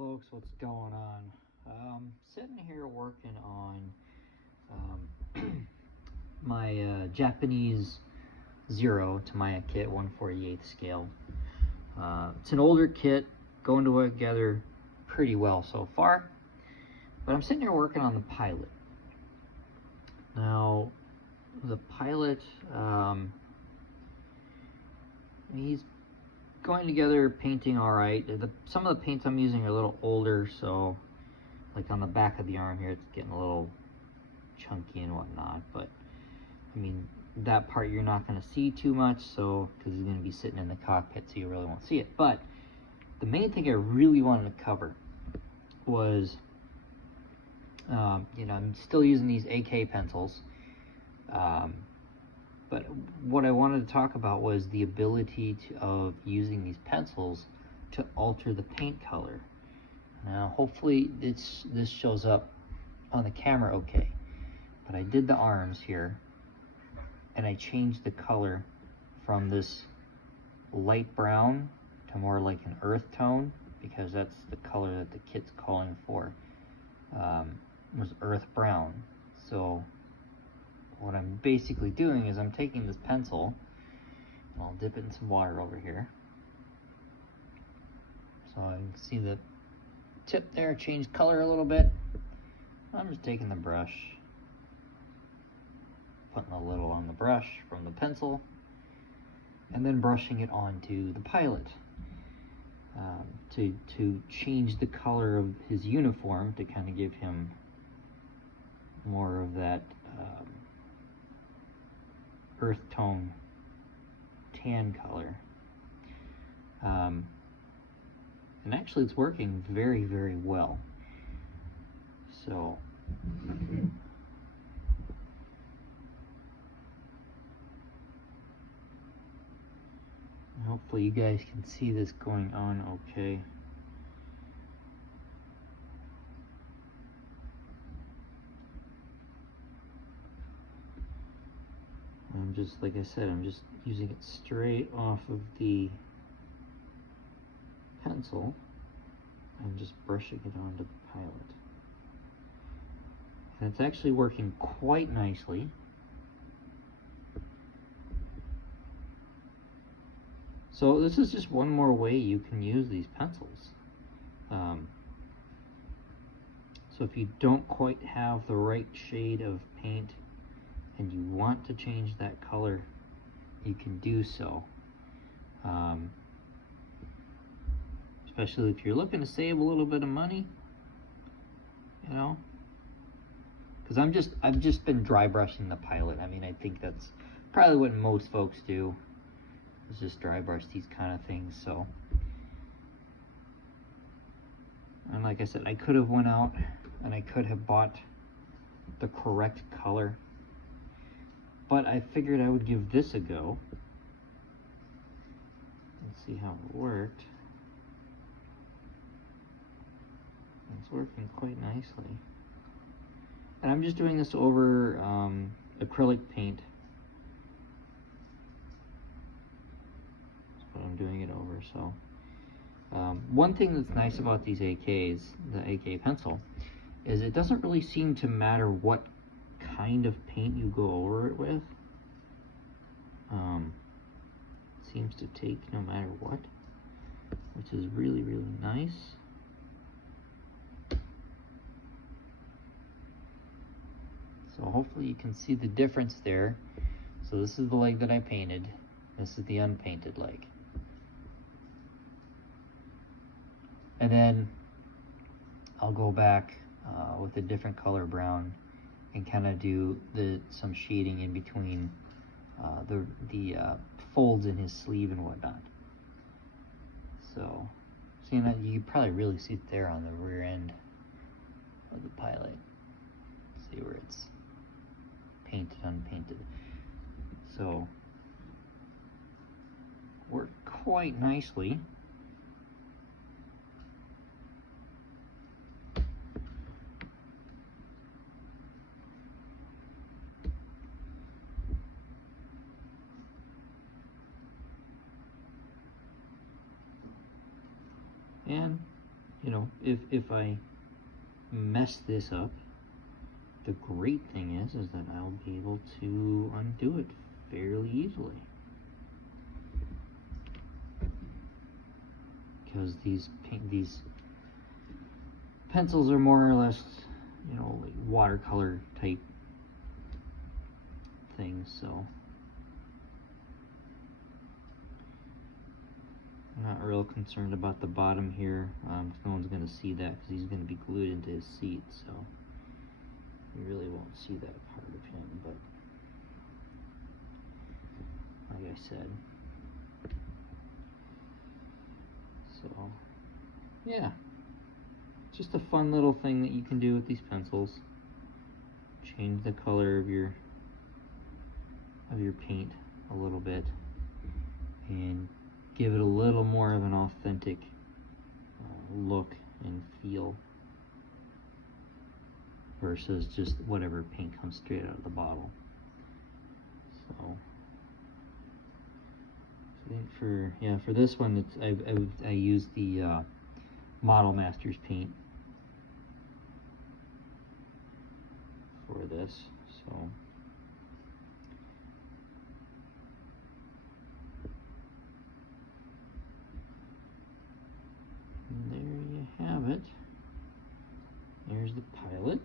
folks, what's going on? Sitting here working on my Japanese Zero Tamiya kit 1/48 scale. It's an older kit, going together pretty well so far, but I'm sitting here working on the Pilot. Now, the Pilot, he's going together, painting all right. Some of the paints I'm using are a little older, so like on the back of the arm here, it's getting a little chunky and whatnot, but I mean, that part you're not going to see too much, so because he's going to be sitting in the cockpit, so you really won't see it. But the main thing I really wanted to cover was, I'm still using these AK pencils, but what I wanted to talk about was the ability of using these pencils to alter the paint color. Now, hopefully this shows up on the camera okay, but I did the arms here, and I changed the color from this light brown to more like an earth tone, because that's the color that the kit's calling for, was earth brown. So what I'm basically doing is I'm taking this pencil, and I'll dip it in some water over here. So I can see the tip there change color a little bit. I'm just taking the brush, putting a little on the brush from the pencil, and then brushing it onto the Pilot to change the color of his uniform, to kind of give him more of that earth tone tan color. And actually it's working very, very well. So hopefully you guys can see this going on okay. I'm just, like I said, I'm just using it straight off of the pencil and just brushing it onto the Pilot. And it's actually working quite nicely. So this is just one more way you can use these pencils. So if you don't quite have the right shade of paint and you want to change that color, you can do so. Especially if you're looking to save a little bit of money, because I've just been dry brushing the Pilot. I mean, I think that's probably what most folks do, is just dry brush these kind of things. So, and like I said, I could have went out and I could have bought the correct color, but I figured I would give this a go and see how it worked. It's working quite nicely. And I'm just doing this over acrylic paint. That's what I'm doing it over. So one thing that's nice about these AKs, the AK pencil, is it doesn't really seem to matter what kind of paint you go over it with. It seems to take no matter what, which is really, really nice. So hopefully you can see the difference there. So this is the leg that I painted. This is the unpainted leg. And then I'll go back with a different color brown and kind of do some shading in between the folds in his sleeve and whatnot. So, seeing that, you can probably really see it there on the rear end of the Pilot. See where it's painted, unpainted. So, worked quite nicely. And you know, if I mess this up, the great thing is that I'll be able to undo it fairly easily. Because these pencils are more or less, you know, like watercolor type things, so I'm not real concerned about the bottom here. No one's going to see that because he's going to be glued into his seat, so you really won't see that part of him, but like I said. So, yeah, just a fun little thing that you can do with these pencils. Change the color of your paint a little bit and give it a little more of an authentic look and feel versus just whatever paint comes straight out of the bottle. So I think for this one, I used the Model Masters paint for this. So and there you have it. There's the pilot.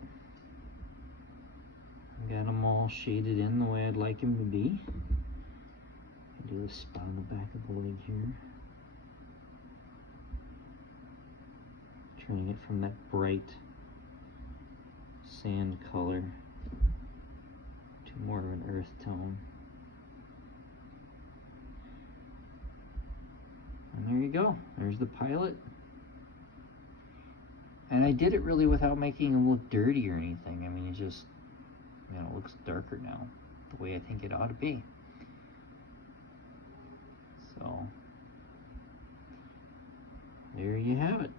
I got them all shaded in the way I'd like them to be. Do a spot on the back of the leg here. Turning it from that bright sand color to more of an earth tone. And there you go. There's the pilot. And I did it really without making him look dirty or anything. I mean, it just, you know, it looks darker now, the way I think it ought to be. So, there you have it.